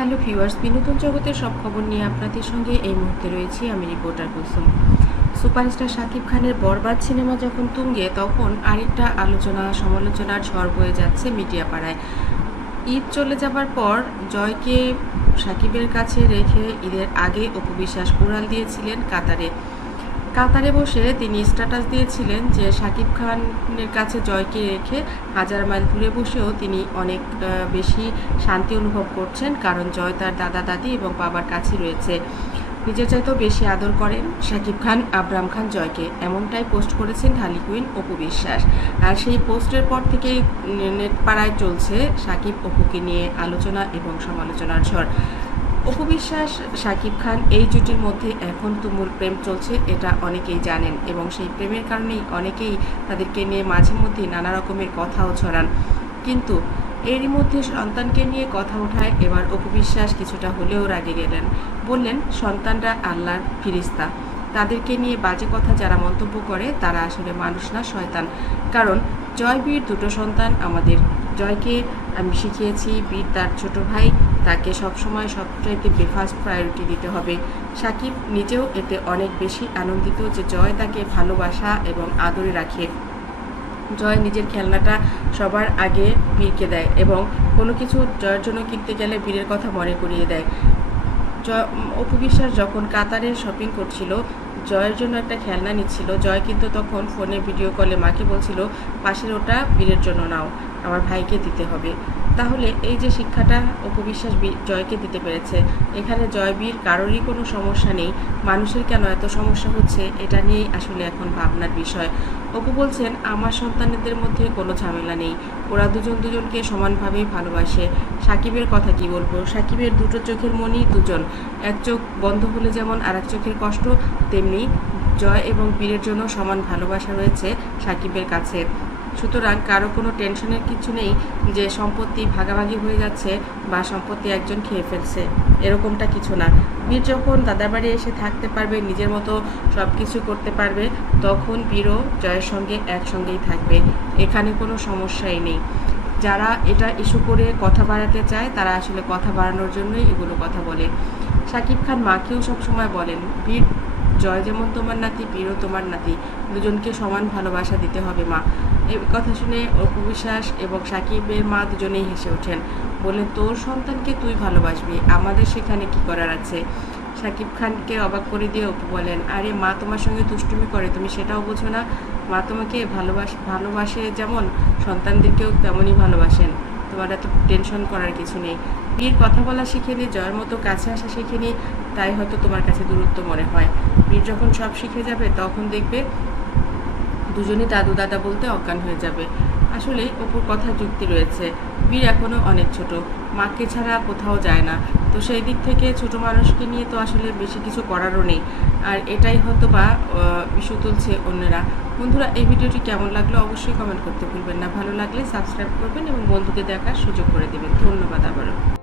Hello viewers, বিনোদন জগতের সব খবর নিয়ে আপনাদের সঙ্গে এই মুহূর্তে রয়েছি আমি রিপোর্টার কুসুম। সুপারস্টার শাকিব খানের বরবাদ সিনেমা যখন তুঙ্গে, তখন আরেকটা আলোচনা, সমালোচনার ঝড় বয়ে যাচ্ছে মিডিয়া পাড়ায় ঈদ চলে যাবার পর জয়কে সাকিবের কাছে রেখে ঈদের আগে উপবিশ্বাস বিশ্বাস উড়াল দিয়েছিলেন কাতারে। কাতারে বসে তিনি স্ট্যাটাস দিয়েছিলেন যে শাকিব খানের কাছে জয়কে রেখে হাজার মাইল দূরে বসেও তিনি অনেক বেশি শান্তি অনুভব করছেন কারণ জয় তার দাদা, দাদি এবং বাবার কাছে রয়েছে। নিজের চাইতেও বেশি আদর করেন শাকিব খান, আব্রাম খান জয়কে। এমনটাই পোস্ট করেছেন ঢালি কুইন, অপু বিশ্বাস। আর সেই পোস্টের পর থেকেই নেট পাড়ায় চলছে শাকিব অপুকে নিয়ে আলোচনা এবং সমালোচনার ঝড়। অপু বিশ্বাস শাকিব খান এই জুটির মধ্যে এখন তুমুল প্রেম চলছে, এটা অনেকেই জানেন এবং সেই প্রেমের কারণেই অনেকেই তাদেরকে নিয়ে মাঝে মধ্যে নানা রকমের কথাও ছড়ান। কিন্তু এরই মধ্যে সন্তানকে নিয়ে কথা ওঠায়, এবার অপু বিশ্বাস কিছুটা হলেও রাগে গেলেন। বললেন, সন্তানরা আল্লাহর ফিরিস্তা তাদেরকে নিয়ে বাজে কথা যারা মন্তব্য করে, তারা আসলে মানুষ না, শয়তান। কারণ জয় বীর দুটো সন্তান আমাদের, জয়কে আমি শিখিয়েছি, বীর তার ছোট ভাই তাকে সবসময় সবচাইতে বেফাস্ট প্রায়োরিটি দিতে হবে। সাকিব নিজেও এতে অনেক বেশি আনন্দিত যে জয় তাকে ভালোবাসা এবং আদরে রাখে। জয় নিজের খেলনাটা সবার আগে বীরকে দেয় এবং কোনো কিছু জয়ের জন্য কিনতে গেলে বীরের কথা মনে করিয়ে দেয়। জয়, অপু বিশ্বাস যখন কাতারে শপিং করছিল, জয়ের জন্য একটা খেলনা নিচ্ছিল, জয় কিন্তু তখন ফোনে ভিডিও কলে মাকে বলছিল, পাশের ওটা বীরের জন্য নাও। আমার ভাইকে দিতে হবে। তাহলে এই যে শিক্ষাটা, অপবিশ্বাস জয়কে দিতে পেরেছে, এখানে জয়বীর কারোরই কোনো সমস্যা নেই। মানুষের কেন এত সমস্যা হচ্ছে, এটা নিয়েই আসলে এখন ভাবনার বিষয়। অপু বলছেন, আমার সন্তানদের মধ্যে কোনো ঝামেলা নেই। ওরা দুজন দুজনকে সমানভাবেই ভালোবাসে। সাকিবের কথা কি বলব? সাকিবের দুটো চোখের মনি দুজন। এক চোখ বন্ধ হলে যেমন আর এক চোখের কষ্ট, তেমনি জয় এবং বীরের জন্য সমান ভালোবাসা রয়েছে সাকিবের কাছে। সুতরাং কারও কোনো টেনশনের কিছু নেই যে সম্পত্তি ভাগাভাগি হয়ে যাচ্ছে বা সম্পত্তি একজন খেয়ে ফেলছে। এরকমটা কিছু না। বীর যখন দাদার বাড়ি এসে থাকতে পারবে, নিজের মতো সব কিছু করতে পারবে, তখন বীরও জয়ের সঙ্গে একসঙ্গেই থাকবে। এখানে কোনো সমস্যাই নেই। যারা এটা ইস্যু করে কথা বাড়াতে চায়, তারা আসলে কথা বাড়ানোর জন্যই এগুলো কথা বলে। শাকিব খান মাকেও সবসময় বলেন, বীর জয় যেমন তোমার নাতি বীরও তোমার নাতি। দুজনকে সমান ভালোবাসা দিতে হবে মা। এই কথা শুনে অপু বিশ্বাস এবং সাকিবের মা দুজনেই হেসে ওঠেন। বলে, তোর সন্তানকে তুই ভালোবাসবি। আমাদের সেখানে কি করার আছে? সাকিব খানকে অবাক করে দিয়ে অপু বলেন, আরে মা তোমার সঙ্গে দুষ্টুমি করে, তুমি সেটাও বোঝো না। মা তোমাকে ভালোবাস, ভালোবাসে যেমন, সন্তানদেরকেও তেমনই ভালোবাসেন। তোমার এত টেনশন করার কিছু নেই। বিয়ের কথা বলা শিখে নিয়ে জয়ের মতো কাছে আসা শিখে নিয়ে, তাই হয়তো তোমার কাছে দূরত্ব মনে হয়। বীর যখন সব শিখে যাবে, তখন দেখবে দুজনে দাদু দাদা বলতে অজ্ঞান হয়ে যাবে। আসলে ওপর কথা যুক্তি রয়েছে। বীর এখনও অনেক ছোট। মাকে ছাড়া কোথাও যায় না। তো সেই দিক থেকে ছোট মানুষকে নিয়ে তো আসলে বেশি কিছু করারও নেই। আর এটাই হয়তো বা ইস্যু তুলছে অন্যরা। বন্ধুরা, এই ভিডিওটি কেমন লাগল অবশ্যই কমেন্ট করতে ভুলবেন না। ভালো লাগলে সাবস্ক্রাইব করবেন এবং বন্ধুকে দেখার সুযোগ করে দেবেন। ধন্যবাদ আবারও।